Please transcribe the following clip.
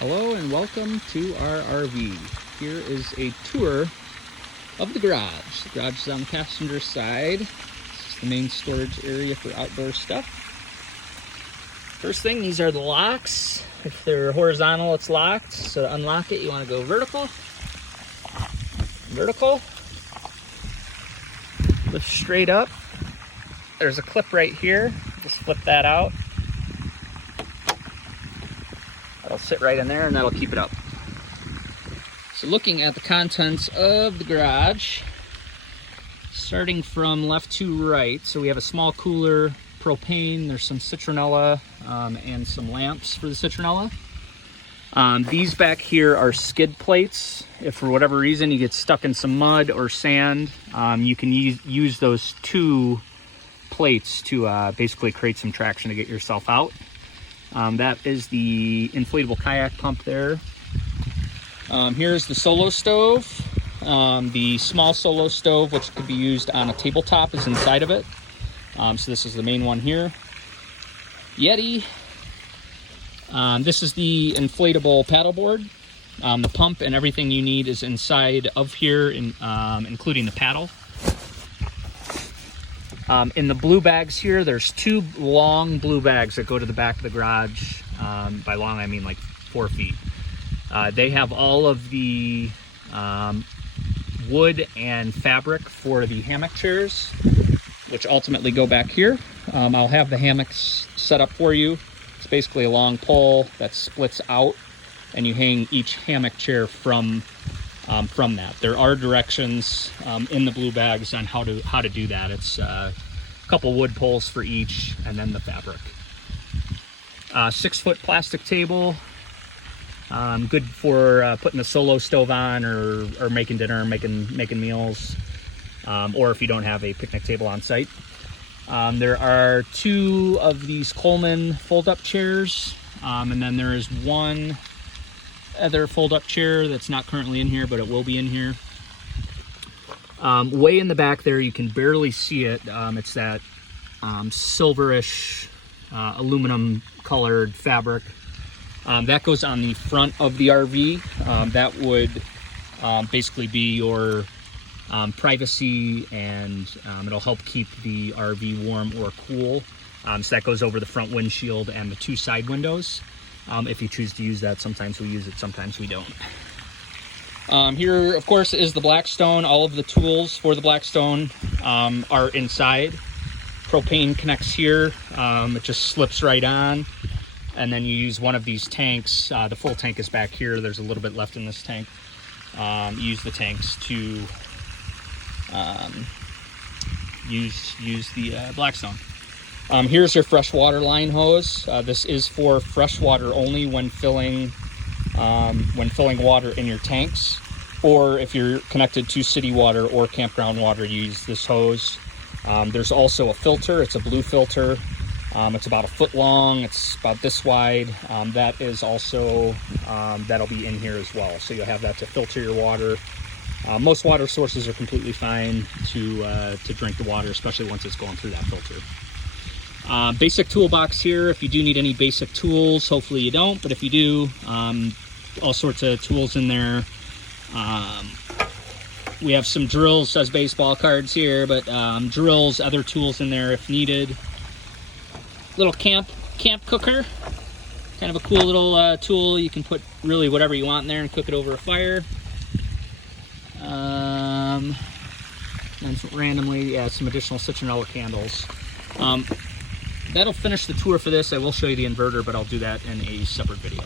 Hello and welcome to our RV. Here is a tour of the garage. The garage is on the passenger side. This is the main storage area for outdoor stuff. First thing, these are the locks. If they're horizontal, it's locked. So to unlock it, you want to go vertical. Vertical. Lift straight up. There's a clip right here. Just flip that out. That'll sit right in there and that'll keep it up. So looking at the contents of the garage, starting from left to right, so we have a small cooler, propane, there's some citronella and some lamps for the citronella. These back here are skid plates. If for whatever reason you get stuck in some mud or sand, you can use those two plates to basically create some traction to get yourself out. That is the inflatable kayak pump there. Here's the solo stove. The small solo stove, which could be used on a tabletop, is inside of it. So this is the main one here. Yeti. This is the inflatable paddleboard. The pump and everything you need is inside of here, including the paddle. In the blue bags here, there's two long blue bags that go to the back of the garage. By long, I mean like 4 feet. They have all of the wood and fabric for the hammock chairs, which ultimately go back here. I'll have the hammocks set up for you. It's basically a long pole that splits out, and you hang each hammock chair from that. There are directions in the blue bags on how to do that. It's a couple wood poles for each, and then the fabric. 6-foot plastic table, good for putting the solo stove on or making dinner, making meals, or if you don't have a picnic table on site. There are 2 of these Coleman fold-up chairs, and then there is one other fold-up chair that's not currently in here, but it will be in here. Way in the back there, you can barely see it. It's that silverish aluminum colored fabric. That goes on the front of the RV. That would basically be your privacy, and it'll help keep the RV warm or cool. So that goes over the front windshield and the 2 side windows. If you choose to use that, sometimes we use it, sometimes we don't. Here, of course, is the Blackstone. All of the tools for the Blackstone are inside. Propane connects here. It just slips right on. And then you use one of these tanks. The full tank is back here. There's a little bit left in this tank. Use the tanks to use the Blackstone. Here's your freshwater line hose. This is for freshwater only when filling water in your tanks, or if you're connected to city water or campground water, use this hose. There's also a filter. It's a blue filter. It's about 1 foot long. It's about this wide. That is also that'll be in here as well. So you'll have that to filter your water. Most water sources are completely fine to drink the water, especially once it's going through that filter. Basic toolbox here. If you do need any basic tools, hopefully you don't, but if you do, all sorts of tools in there. We have some drills, says baseball cards here, but drills, other tools in there if needed. Little camp cooker, kind of a cool little tool. You can put really whatever you want in there and cook it over a fire. And randomly, some additional citronella candles. That'll finish the tour for this. I will show you the inverter, but I'll do that in a separate video.